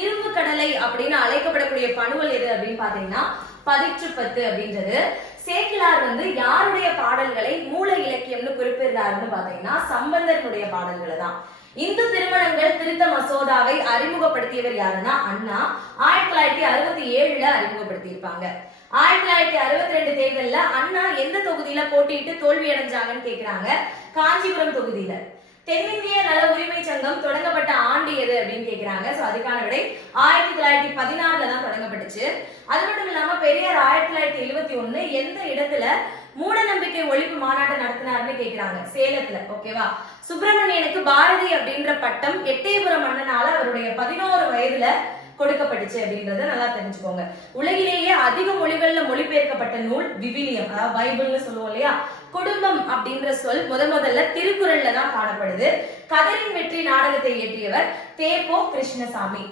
இரும்பு கடலை அப்படின்னு அழைக்கப்படக்கூடிய பணுவல் எது அப்படின்னு பாத்தீங்கன்னா பதிற்றுப்பத்து அப்படின்றது. சேக்கிழார் யாருடைய பாடல்களை மூல இலக்கியம்னு குறிப்பிடுறாருன்னு பாத்தீங்கன்னா சம்பந்தனுடைய பாடல்களை தான். இந்து திருமணங்கள் திருத்த மசோதாவை அறிமுகப்படுத்தியவர் யாருன்னா அண்ணா 1967 அறிமுகப்படுத்தியிருப்பாங்க. 1962 தேர்தல்ல அண்ணா எந்த தொகுதியில போட்டியிட்டு தோல்வி அடைஞ்சாங்கன்னு கேக்குறாங்க. காஞ்சிபுரம் தொகுதியில. தென்னிந்திய நல உரிமை சங்கம் தொடங்கப்பட்ட ஆண்டு எது அப்படின்னு கேக்குறாங்க. சோ அதுக்கான விடை 1916 தான் தொடங்கப்பட்டுச்சு. அது மட்டும் இல்லாம பெரியார் 1971 எந்த இடத்துல மூட நம்பிக்கை ஒழிப்பு மாநாட்டை நடத்தினாருன்னு கேக்குறாங்க. சேலத்துல. ஓகேவா. சுப்பிரமணியனுக்கு பாரதி அப்படின்ற பட்டம் எட்டயபுரம் மன்னனால அவருடைய 11 வயதுல கொடுக்கப்பட்டுச்சு அப்படின்றத நல்லா தெரிஞ்சுக்கோங்க. உலகிலேயே அதிக மொழிகள்ல மொழிபெயர்க்கப்பட்ட நூல் விவிலியம், அதாவது பைபிள்னு சொல்லுவோம் இல்லையா. குடும்பம் அப்படின்ற சொல் முதல்ல திருக்குறள்ல தான் காணப்படுது. கதரின் வெற்றி நாடகத்தை இயற்றியவர் தே.பொ. கிருஷ்ணசாமி.